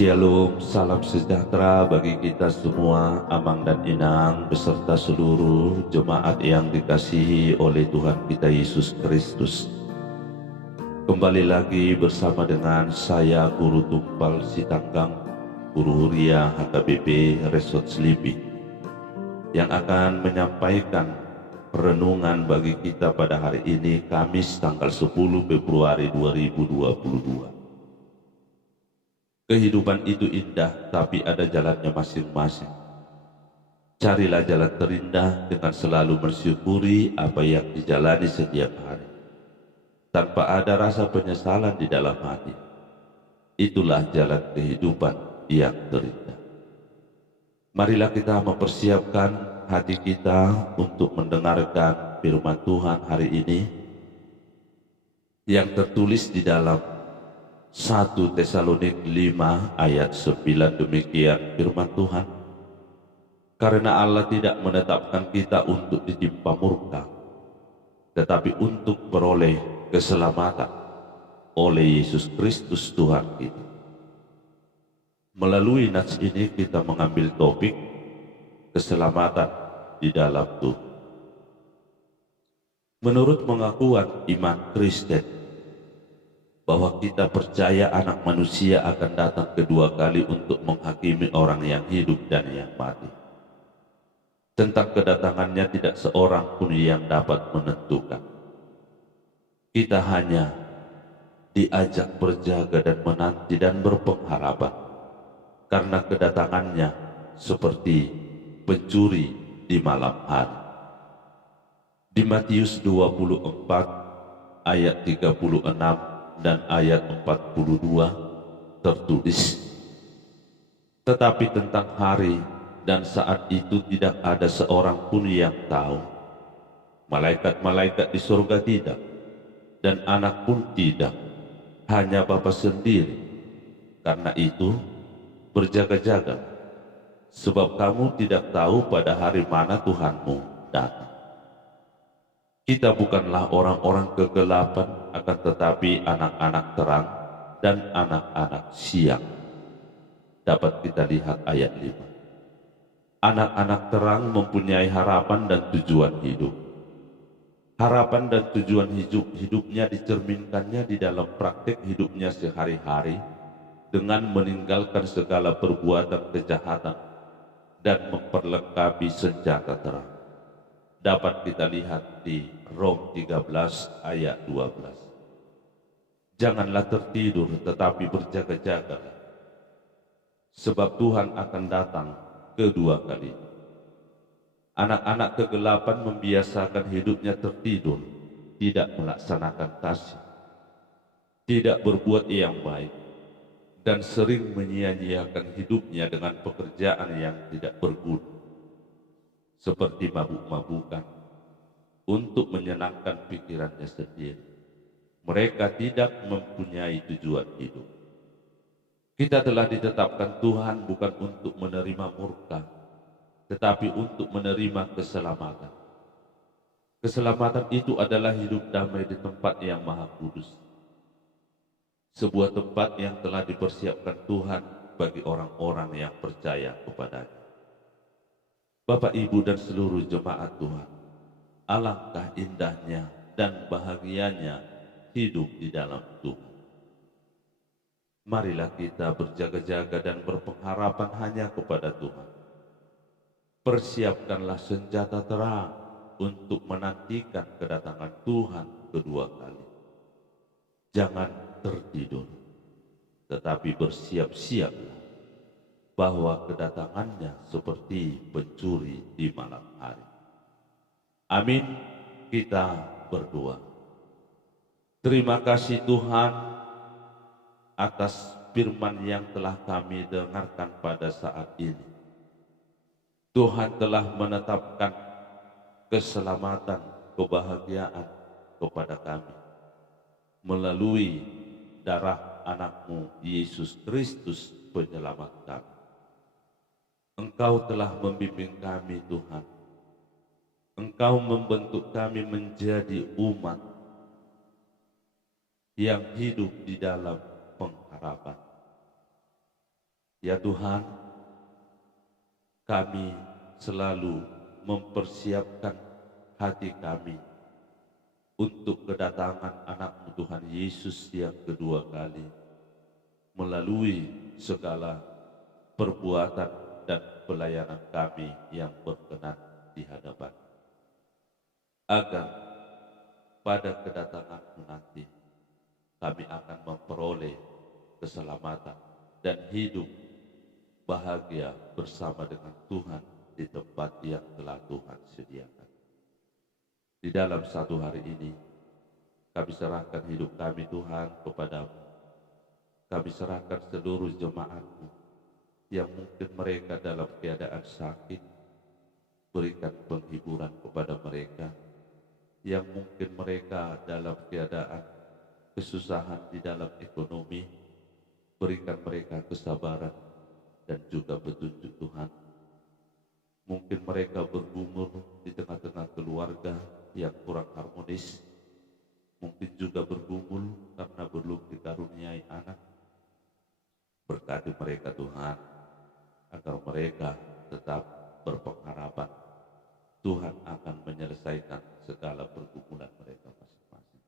Shalom, salam sejahtera bagi kita semua, Amang dan Inang, beserta seluruh jemaat yang dikasihi oleh Tuhan kita Yesus Kristus. Kembali lagi bersama dengan saya, Guru Tumpal Sitanggang, Guru Huria HKBP Resort Selipi, yang akan menyampaikan renungan bagi kita pada hari ini, Kamis tanggal 10 Februari 2022. Kehidupan itu indah, tapi ada jalannya masing-masing. Carilah jalan terindah dengan selalu mensyukuri apa yang dijalani setiap hari, tanpa ada rasa penyesalan di dalam hati. Itulah jalan kehidupan yang terindah. Marilah kita mempersiapkan hati kita untuk mendengarkan firman Tuhan hari ini yang tertulis di dalam 1 Tesalonik 5 ayat 9. Demikian firman Tuhan. Karena Allah tidak menetapkan kita untuk ditimpa murka, tetapi untuk beroleh keselamatan oleh Yesus Kristus Tuhan kita. Melalui nats ini kita mengambil topik keselamatan di dalam Tuhan. Menurut pengakuan iman Kristen, bahwa kita percaya anak manusia akan datang kedua kali untuk menghakimi orang yang hidup dan yang mati. Tentang kedatangannya tidak seorang pun yang dapat menentukan. Kita hanya diajak berjaga dan menanti dan berpengharapan, karena kedatangannya seperti pencuri di malam hari. Di Matius 24 ayat 36 dan ayat 42 tertulis, tetapi tentang hari dan saat itu tidak ada seorang pun yang tahu, malaikat-malaikat di surga tidak, dan anak pun tidak, hanya Bapa sendiri. Karena itu berjaga-jaga, sebab kamu tidak tahu pada hari mana Tuhanmu datang. Kita bukanlah orang-orang kegelapan, akan tetapi anak-anak terang dan anak-anak siang. Dapat kita lihat ayat 5. Anak-anak terang mempunyai harapan dan tujuan hidup. Harapan dan tujuan hidupnya dicerminkannya di dalam praktik hidupnya sehari-hari dengan meninggalkan segala perbuatan kejahatan dan memperlengkapi senjata terang. Dapat kita lihat di Rom 13 ayat 12. Janganlah tertidur, tetapi berjaga-jagalah, sebab Tuhan akan datang kedua kali. Anak-anak kegelapan membiasakan hidupnya tertidur, tidak melaksanakan kasih, tidak berbuat yang baik, dan sering menyia-nyiakan hidupnya dengan pekerjaan yang tidak berguna, seperti mabuk-mabukan untuk menyenangkan pikirannya sendiri. Mereka tidak mempunyai tujuan hidup. Kita telah ditetapkan Tuhan bukan untuk menerima murka, tetapi untuk menerima keselamatan. Keselamatan itu adalah hidup damai di tempat yang maha kudus, sebuah tempat yang telah dipersiapkan Tuhan bagi orang-orang yang percaya kepadanya. Bapak, Ibu, dan seluruh jemaat Tuhan, alangkah indahnya dan bahagianya hidup di dalam Tuhan. Marilah kita berjaga-jaga dan berpengharapan hanya kepada Tuhan. Persiapkanlah senjata terang untuk menantikan kedatangan Tuhan kedua kali. Jangan tertidur, tetapi bersiap-siaplah, bahwa kedatangannya seperti pencuri di malam hari. Amin. Kita berdoa. Terima kasih Tuhan atas firman yang telah kami dengarkan pada saat ini. Tuhan telah menetapkan keselamatan, kebahagiaan kepada kami melalui darah anak-Mu Yesus Kristus penyelamat kami. Engkau telah membimbing kami Tuhan. Engkau membentuk kami menjadi umat yang hidup di dalam pengharapan. Ya Tuhan, kami selalu mempersiapkan hati kami untuk kedatangan anak-Mu Tuhan Yesus yang kedua kali, melalui segala perbuatan dan pelayanan kami yang berkenan di hadapan, agar pada kedatangan-Mu nanti kami akan memperoleh keselamatan dan hidup bahagia bersama dengan Tuhan di tempat yang telah Tuhan sediakan. Di dalam satu hari ini, kami serahkan hidup kami Tuhan kepada-Mu. Kami serahkan seluruh jemaat-Mu yang mungkin mereka dalam keadaan sakit, berikan penghiburan kepada mereka. Yang mungkin mereka dalam keadaan kesusahan di dalam ekonomi, berikan mereka kesabaran dan juga petunjuk Tuhan. Mungkin mereka bergumul di tengah-tengah keluarga yang kurang harmonis, mungkin juga bergumul karena belum dikaruniai anak. Berkati mereka Tuhan, agar mereka tetap berpengharapan Tuhan akan menyelesaikan segala pergumulan mereka masing-masing.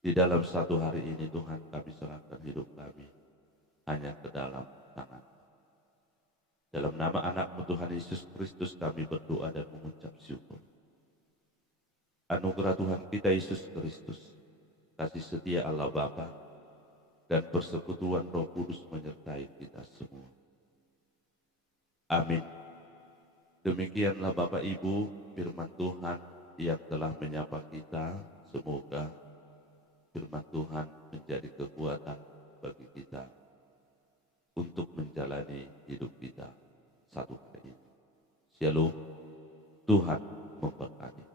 Di dalam satu hari ini Tuhan, kami serahkan hidup kami hanya ke dalam tangan. Dalam nama anak-Mu Tuhan Yesus Kristus kami berdoa dan mengucap syukur. Anugerah Tuhan kita Yesus Kristus, kasih setia Allah Bapa, dan persekutuan Roh Kudus menyertai kita semua. Amin. Demikianlah Bapak Ibu firman Tuhan yang telah menyapa kita. Semoga firman Tuhan menjadi kekuatan bagi kita untuk menjalani hidup kita satu hari ini. Shalom, Tuhan memberkati.